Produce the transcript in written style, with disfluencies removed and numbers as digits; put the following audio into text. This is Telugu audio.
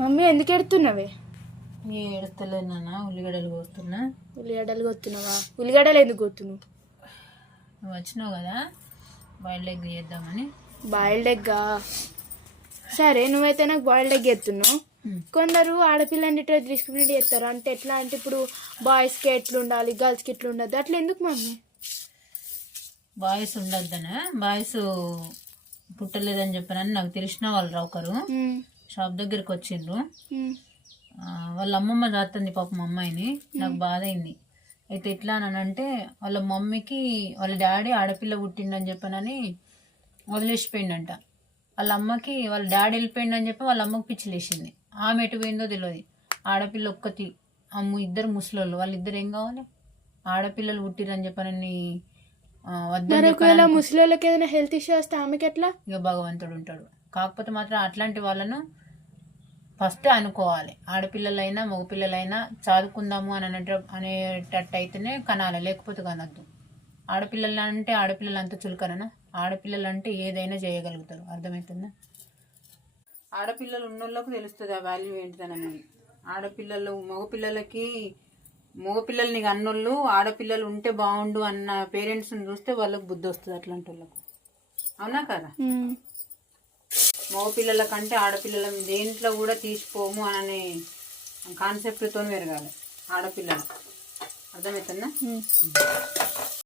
మమ్మీ ఎందుకు ఎడుతున్నావే? ఏడుస్తలేదు నాన్న, ఉల్లిగడ్డలు కోస్తున్నా. ఉల్లిగడ్డలు కొత్తున్నావా? ఉల్లిగడ్డలు ఎందుకు కొత్తున్నావు? నువ్వు వచ్చినావు కదా, బాయిల్డ్ ఎగ్ చేద్దామని. బాయిల్డ్ ఎగ్గా? సరే, నువ్వైతే నాకు బాయిల్డ్ ఎగ్ ఎత్తున్నావు. కొందరు ఆడపిల్లని డిస్క్రిమినేట్ చేస్తారు. అంటే ఎట్లా అంటే ఇప్పుడు బాయ్స్కి ఎట్లా ఉండాలి, గర్ల్స్కి ఎట్లా ఉండదు, అట్లా ఎందుకు మమ్మీ? బాయ్స్ ఉండొద్దనా? బాయ్స్ పుట్టలేదని చెప్పానని నాకు తెలిసిన వాళ్ళు ఒకరు షాప్ దగ్గరికి వచ్చిండ్రు. వాళ్ళ అమ్మమ్మ జాతుంది పాపం అమ్మాయిని. నాకు బాధ అయింది. అయితే ఎట్లా అని అంటే వాళ్ళ మమ్మీకి వాళ్ళ డాడీ ఆడపిల్ల పుట్టిండని చెప్పానని వదిలేసిపోయిండంట. వాళ్ళ అమ్మకి వాళ్ళ డాడీ వెళ్ళిపోయిండని చెప్పి వాళ్ళ అమ్మకి పిచ్చిలేసింది. ఆమె ఎటు పోయిందో తెలియదు. ఆడపిల్ల ఒక్కటి, ఇద్దరు ముసలోళ్ళు, వాళ్ళిద్దరు ఏం కావాలి? ఆడపిల్లలు పుట్టిరని చెప్పనని ఒకవేళ ముసలిళ్ళకి ఏదైనా హెల్త్ ఇష్యూ వస్తే ఆమెకి ఎట్లా? ఇక భగవంతుడు ఉంటాడు. కాకపోతే మాత్రం అట్లాంటి వాళ్ళను ఫస్ట్ అనుకోవాలి. ఆడపిల్లలైనా మగపిల్లలైనా చదువుకుందాము అని అనేటట్టు అయితేనే కనాలి, లేకపోతే కనద్దు. ఆడపిల్లలు అంటే ఆడపిల్లలు అంత చులకననా? ఆడపిల్లలు అంటే ఏదైనా చేయగలుగుతారు. అర్థమవుతుందా? ఆడపిల్లలు ఉన్నోళ్ళకు తెలుస్తుంది ఆ వాల్యూ ఏంటిదనేది. ఆడపిల్లలు మగపిల్లల్ని అన్నోళ్ళు ఆడపిల్లలు ఉంటే బాగుండు అన్న పేరెంట్స్ని చూస్తే వాళ్ళకు బుద్ధి వస్తుంది అట్లాంటి వాళ్ళకు. అవునా కదా? మగపిల్లల కంటే ఆడపిల్లల దేంట్లో కూడా తీసిపోము అనే కాన్సెప్ట్తో పెరగాలి ఆడపిల్లలు. అర్థమవుతుందా?